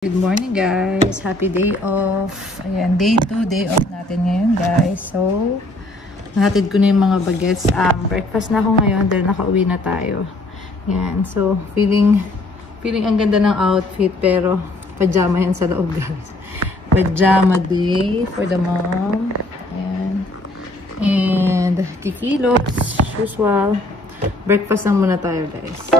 Good morning guys, happy day off. Ayan, day 2, day off natin ngayon guys. So, nahatid ko na yung mga bagets. Breakfast na ako ngayon dahil nakauwi na tayo. Ayan, so feeling ang ganda ng outfit pero pajama yan sa loob guys. Pajama day for the mom. Ayan. And kikilos, usual. Breakfast lang muna tayo guys.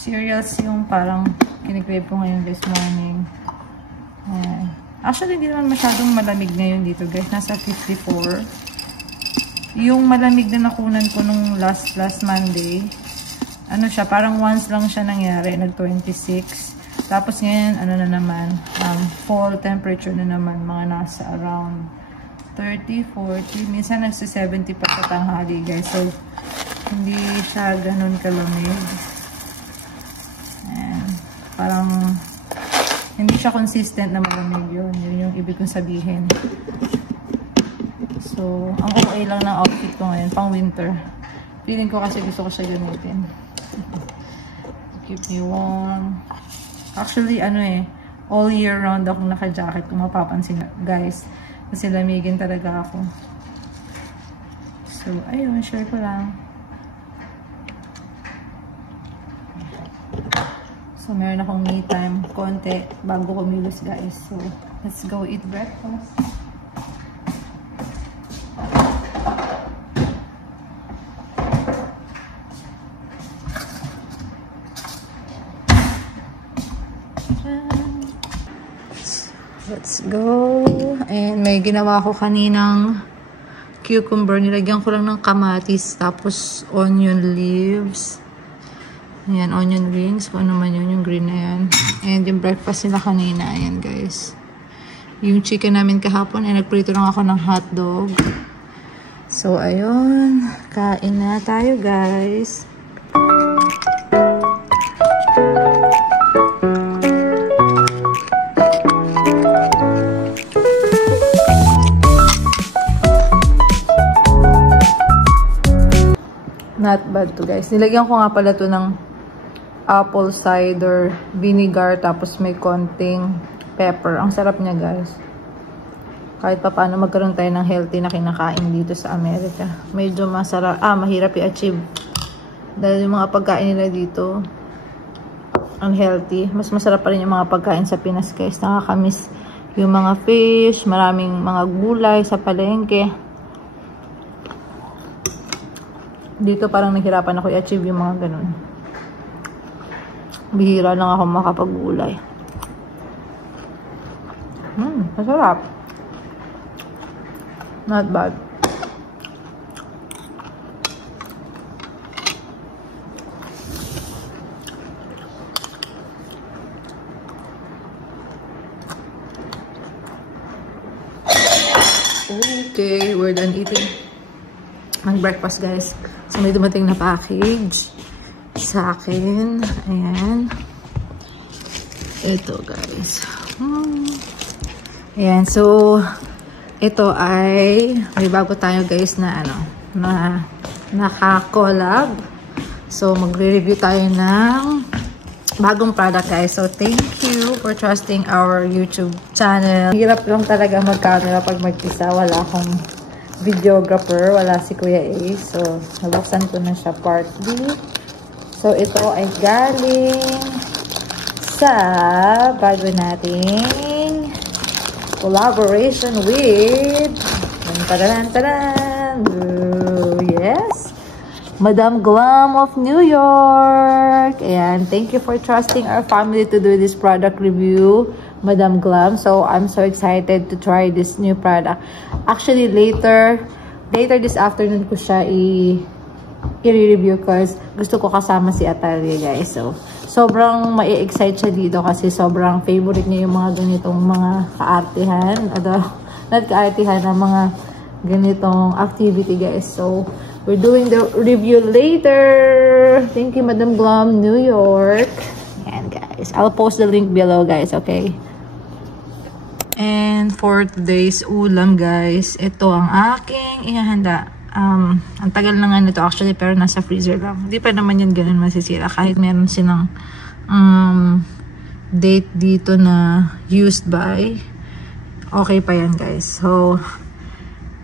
Cereals yung parang kinikrave ko ngayon this morning. Actually, hindi naman masyadong malamig ngayon dito guys. Nasa 54. Yung malamig na nakunan ko nung last Monday, ano siya, parang once lang siya nangyari, nag-26. Tapos ngayon, ano na naman, fall temperature na naman, mga nasa around 30, 40. Minsan nagsa-70 pa sa tanghali guys. So, hindi siya ganun kalamig. Parang hindi siya consistent na malamig yun. Yun yung ibig kong sabihin. So, ang okay lang ng outfit ko ngayon, pang winter. Feeling ko kasi gusto ko siya gamitin. Keep me warm. Actually, all year round akong naka-jacket kung mapapansin guys. Kasi lamigin talaga ako. So, ayun, share ko lang. So, meron akong me time, konti, bago kumilos guys. So, let's go eat breakfast. Let's go. And may ginawa ko kaninang cucumber. Nilagyan ko lang ng kamatis, tapos onion leaves. Ayan, onion rings. Kung ano man yun, yung green na yan. And yung breakfast nila kanina. Ayan, guys. Yung chicken namin kahapon, ay nagprito lang ako ng hotdog. So, ayun. Kain na tayo, guys. Not bad to, guys. Nilagyan ko nga pala to ng apple cider vinegar, tapos may konting pepper. Ang sarap niya guys. Kahit pa paano magkaroon tayo ng healthy na kinakain dito sa Amerika. Medyo masarap, mahirap i-achieve. Dahil yung mga pagkain nila dito unhealthy. Mas masarap pa rin yung mga pagkain sa Pinas guys. Nakakamiss yung mga fish, maraming mga gulay sa palengke. Dito parang nahirapan ako i-achieve yung mga ganun. Bihira lang ako makapag-gulay. Masarap. Not bad. Okay, we're done eating. Mag-breakfast guys. So may dumating na package sa akin. Ayan. Ito guys. Ayan. So, ito ay may bago tayo guys na na naka-collab. So, magre-review tayo ng bagong product guys. So, thank you for trusting our YouTube channel. Hirap lang talaga mag-camera pag mag-isa. Wala akong videographer. Wala si Kuya Ace. So, nabuksan ko na siya partly. So, ito ay galing sa bago nating collaboration with yes, Madam Glam of New York. Ayan, thank you for trusting our family to do this product review. Madam Glam. So I'm so excited to try this new product. Actually, later this afternoon ko siya i-review kasi gusto ko kasama si Atalia, guys. So sobrang mai-excite siya dito kasi sobrang favorite niya yung mga ganitong mga kaartihan. Not kaartihan, na mga ganitong activity, guys. So we're doing the review later. Thank you, Madam Glam, New York. And guys, I'll post the link below, guys, okay? And for today's ulam, guys, ito ang aking ihahanda. Ang tagal na nga nito actually, pero nasa freezer lang. Hindi pa naman yan ganun masisira kahit meron silang date dito na used by. Okay pa yan, guys. So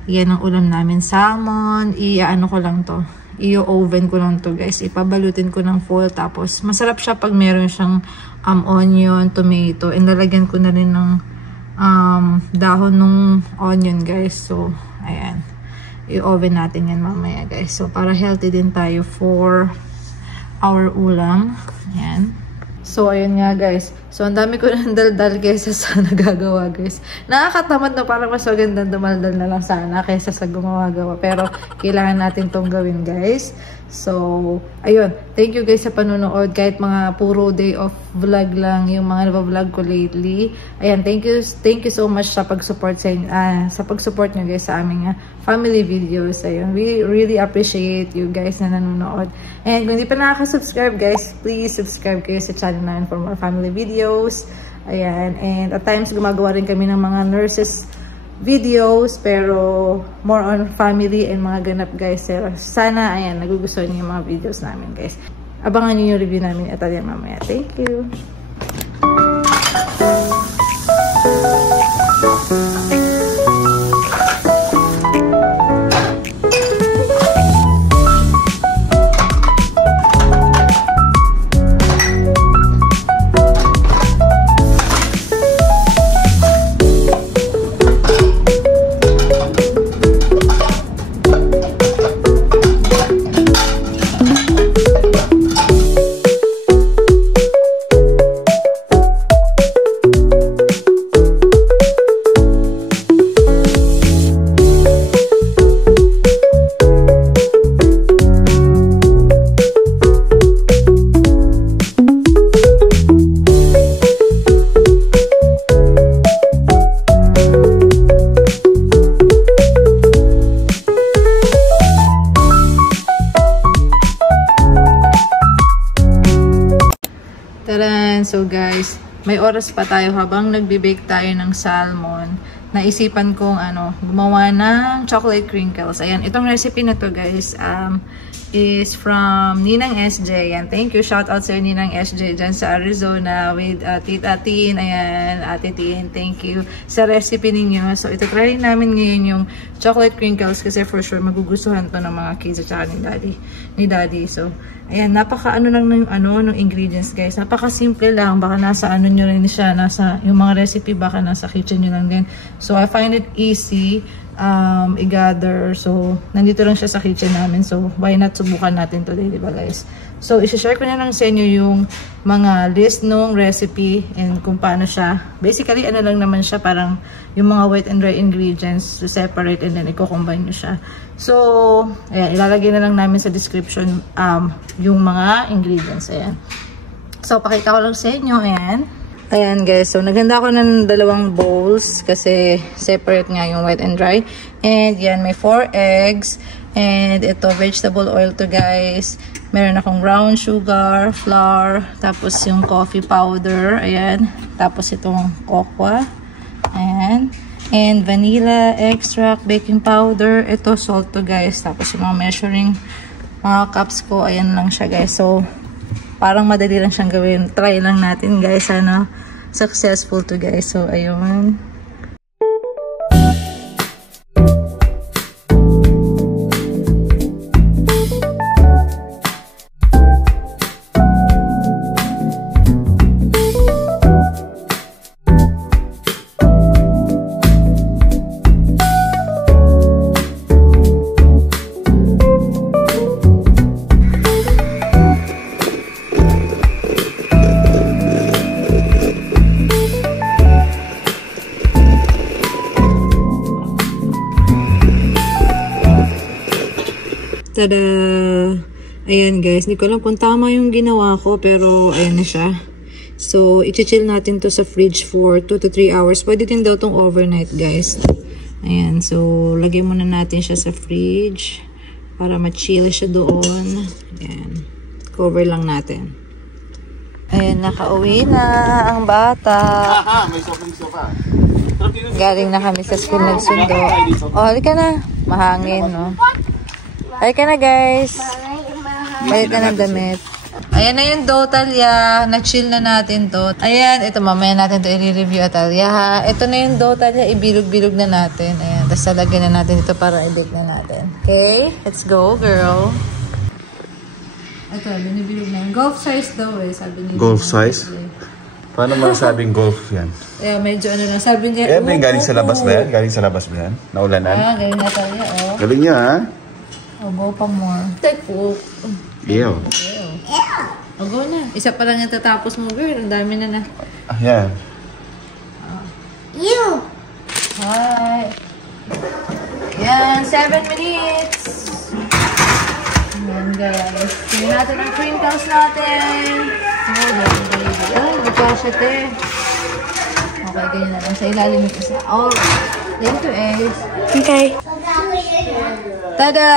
yan ang ulam namin, salmon. I-ano ko lang to, i-oven ko lang to, guys. Ipabalutin ko ng foil. Tapos masarap siya pag meron siyang onion, tomato, and lalagyan ko na rin ng dahon ng onion, guys. So ayan, i-oven natin yan mamaya, guys. So para healthy din tayo for our ulam. Ayan. So ayun nga, guys. So ang dami ko ng daldal kaysa sa nagagawa, guys. Nakakatamad na, parang mas magandang dumaldal na lang sana kaysa sa gumawa-gawa. Pero kailangan natin tong gawin, guys. So ayun, thank you guys sa panonood. Kahit mga puro day of vlog lang yung mga nabavlog ko lately. Ayan, thank you so much sa pag-support sa pag-support nyo, guys, sa aming family videos. Ayun, we really appreciate you guys na nanonood. And kung hindi pa nakaka-subscribe, guys, please subscribe kayo sa channel namin for more family videos. Ayan, and at times gumagawa rin kami ng mga nurses videos, pero more on family and mga ganap, guys. So, sana, ayan, nagugustuhan niyo yung mga videos namin, guys. Abangan niyo yung review namin at yan mamaya. Thank you! So guys, may oras pa tayo habang nagbe-bake tayo ng salmon. Naisipan kong gumawa ng chocolate crinkles. Ayan, itong recipe na to, guys, is from Ninang SJ. Ayan, thank you. Shout out sa Ninang SJ dyan sa Arizona with Tita Tin. Ayan, Ate Tin, thank you sa recipe ninyo. So, ito try namin ngayon yung chocolate crinkles kasi for sure magugustuhan to ng mga kids at saka ni Daddy. So, ayan, napaka ng ingredients, guys. Napaka simple lang. Baka nasa nyo rin siya, nasa yung mga recipe, baka nasa kitchen nyo lang din. So I find it easy i-gather. So nandito lang siya sa kitchen namin. So why not subukan natin today, diba, guys? So i-share ko na lang sa inyo yung mga list ng recipe and kung paano siya. Basically lang naman siya, parang yung mga wet and dry ingredients to separate and then i-combine nyo siya. So ayan, ilalagay na lang namin sa description yung mga ingredients. Ayan. So pakita ko lang sa inyo. Ayan, guys, so naghanda ako ng 2 bowls kasi separate nga yung wet and dry. And yan, may 4 eggs. And ito, vegetable oil to, guys. Meron akong brown sugar, flour, tapos yung coffee powder. Ayan. Tapos itong cocoa. Ayan. And vanilla extract, baking powder. Ito, salt to, guys. Tapos yung mga measuring mga cups ko. Ayan lang siya, guys. So, parang madali lang siyang gawin. Try lang natin, guys. Sana successful to, guys. So, ayun. Tada! Ayan guys, hindi ko alam kung tama yung ginawa ko, pero ayan na siya. So, i-chill natin to sa fridge for 2 to 3 hours. Pwede din daw tong overnight guys. Ayan, so lagay muna natin siya sa fridge para ma-chill siya doon. Ayan, cover lang natin. Ayan, nakauwi na ang bata. May sofa. Galing na kami sa school nagsundo. Oh, halika na. Mahangin, no? Halika na guys. Balik na ng damit. Ayan na yung dough, Talia. Na-chill na natin to. Ayan, ito mamaya natin to i-review, Talia, ha. Ito na yung dough, Talia. Ibilog-bilog na natin. Ayan, tapos talagyan na natin ito para i-bake na natin. Okay? Let's go, girl. Ito, binibilog na yun. Golf size daw eh, sabi niya. Golf size? Paano masabing golf yan? Yeah, medyo ano lang. Sabi niya, may galing sa labas ba yan? Galing sa labas ba yan? Naulanan? Ah, galing na Talia, oh. Galing niya, ha? Oh, go pa more. Take po. Ew. O, go na. Isa pa lang yung tatapos mo, girl. Ang dami na na. Ah, yan. You! Hi! Yan, 7 minutes. Ayan, guys. Tingnan natin ang crinkles natin. Oh, dami. Ay, magkasya, te. Okay, ganyan na lang. Sa ilalim yung isa. Oh, thank you, Ace. Okay. Tada!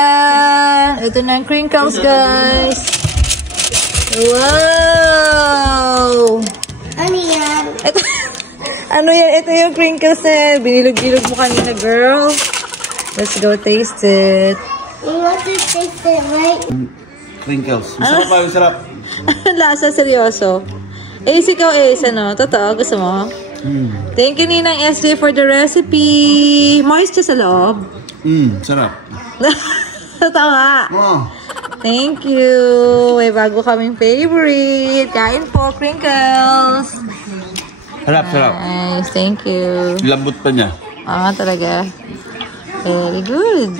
Ito na ang crinkles, guys. Wow! Ano yan? Ito, ano yan? Ito yung crinkles na binilog-bilog mo kanina, girl. Let's go taste it. You want to taste it, right? Crinkles. Masarap ba? Masarap. Lasa, seryoso. Ace, ikaw, Ace, ano? Totoo, gusto mo? Thank you, Ninang SJ, for the recipe. Moist siya sa loob. Sarap. Totoo nga. Oh. Thank you. May bago kaming favorite. Kain po, crinkles. Sarap. Nice, thank you. Lambot pa niya. Ah, talaga. Very good.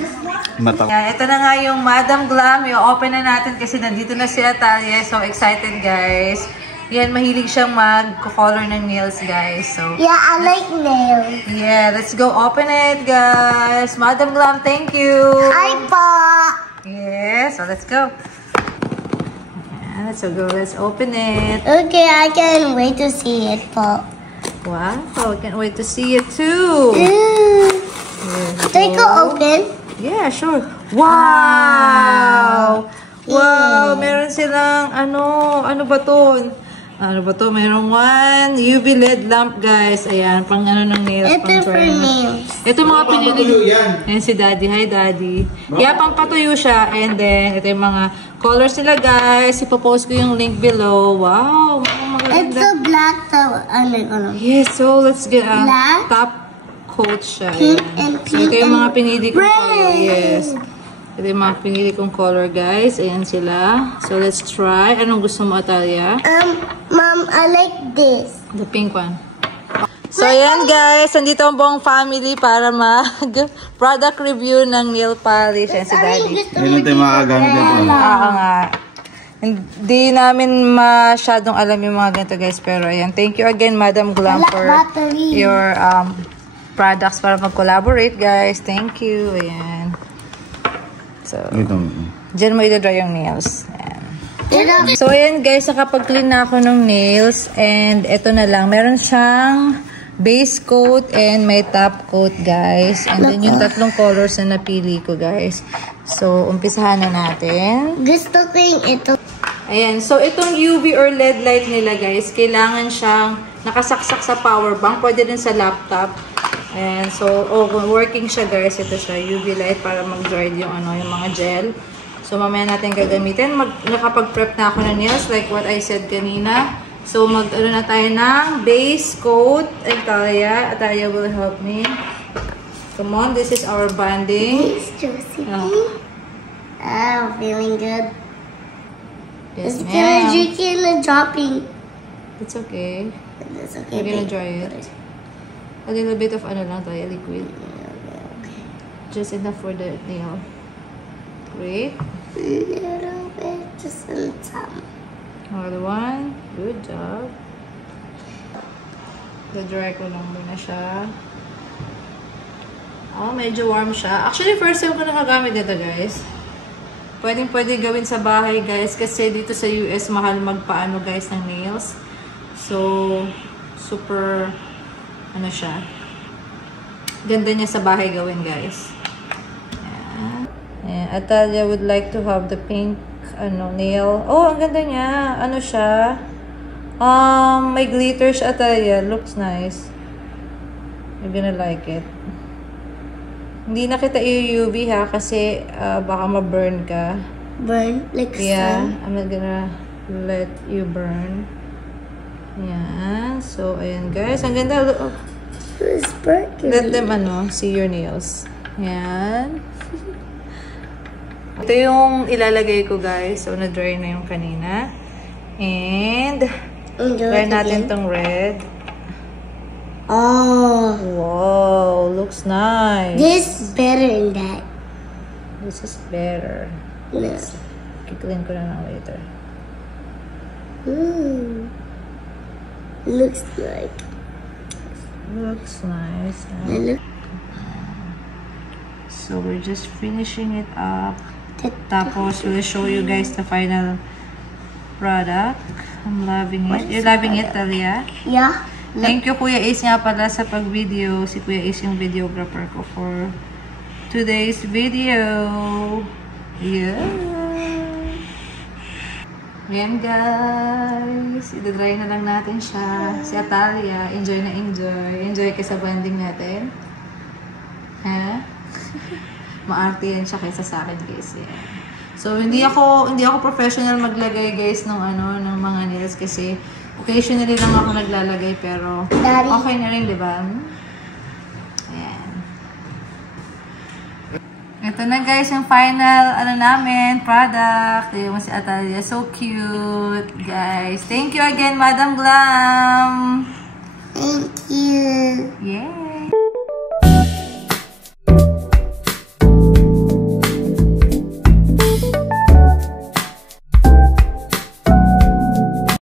Mata. Yeah, ito na nga yung Madam Glam. I-open na natin kasi nandito na si Atalia. So excited, guys. Yan, mahilig siyang mag-color ng nails, guys. So, Yeah, I like nails. yeah, let's go open it, guys. Madam Glam, thank you. Hi, Pa. Yeah, so let's go. Yeah, so go, let's open it. Okay, I can't wait to see it, Pa. Wow, I can't wait to see it too. They go open. Yeah, sure. Wow! Wow, meron silang ano ba to? Ano ba to? Merong one UV LED lamp, guys. Ayan, pang ano ng nails. Ito for nails. Ito mga pinili. Ayan si Daddy. Hi, Daddy. Yeah, pang patuyo siya. And then, ito yung mga colors nila, guys. Ipopost ko yung link below. Wow! It's a black color. Yes, so let's get a Black, top coat siya. pink, Ayan. and So, ito yung mga and pinili kong color. red. Yes. Ito yung mga pinili kong color, guys. Ayan sila. So, let's try. Anong gusto mo, Atalia? Mom, I like this. The pink one. So, ayan, guys. Nandito ang buong family para mag-product review ng nail polish. Ayan si Daddy. Yan tayo makagamit nito. Oo nga. Hindi namin masyadong alam yung mga ganito, guys. Pero, ayan. Thank you again, Madam Glam, for battery. your products para mag-collaborate, guys. Thank you. Ayan. So, dyan mo i-dry yung nails. Ayan. So, ayan guys, nakapag-clean na ako ng nails. And ito na lang. Meron siyang base coat and may top coat, guys. And then yung tatlong colors na napili ko, guys. So, umpisahan na natin. Gusto ko yung ito. Ayan. So, itong UV or LED light nila, guys, kailangan siyang nakasaksak sa power bank. Pwede din sa laptop. Ayan. So, working siya, guys. Ito siya, UV light para mag-dry yung, yung mga gel. So, mamaya natin gagamitin. Nakapag-prep na ako ng nails, like what I said kanina. So, na tayo ng base coat. Atalia. Atalia will help me. Come on, this is our banding. It's juicy. Oh. Oh, feeling good. Yes, It's gonna ma'am. juicy and dropping. It's okay. It's okay. We're gonna dry it. A little bit of ano lang tayo, liquid. Just enough for the nail. Great. A little bit, just in some. Another one. Good job. The-dry ko lang muna siya. Oh, medyo warm siya. Actually, first time ko nakagamit dito, guys. Pwede gawin sa bahay, guys. Kasi dito sa US, mahal magpaano, guys, ng nails. So, super, ano siya. Ganda niya sa bahay gawin, guys. Ayan. Ayan. Atalia would like to have the pink, nail. Oh, ang ganda niya. Ano siya? May glitter siya, Atalia. Looks nice. You're gonna like it. Hindi na kita i-UV ha, kasi baka ma-burn ka. Burn? Like sun? I'm not gonna let you burn. Yan. So, ayan guys. Ang ganda. It's burning. Let them, see your nails. Yan. Ito yung ilalagay ko guys. So, na-dry na yung kanina. And, try natin tong red. Oh. Wow, looks nice. This is better than that. This is better. No. Kiklin ko na lang later. Looks like. Looks nice. So we're just finishing it up. Tapos we'll show you guys the final product. I'm loving it. You're loving it, Talia? Yeah. Thank you, Kuya Ace nga pala sa pag-video. Si Kuya Ace yung videographer ko for today's video. Yeah. Yan guys. Ida-dry na lang natin siya. Si Atalia, enjoy na enjoy. Enjoy ka sa bonding natin. Ha? Maarte yan siya kaysa sa akin guys. Yan. So, hindi ako professional maglagay guys ng ng mga nails kasi occasionally lang ako naglalagay pero okay na rin, di ba? Ayan. Ito na guys yung final namin product. Ito mo si Atalia. So cute, guys. Thank you again, Madam Glam. Thank you. Yeah.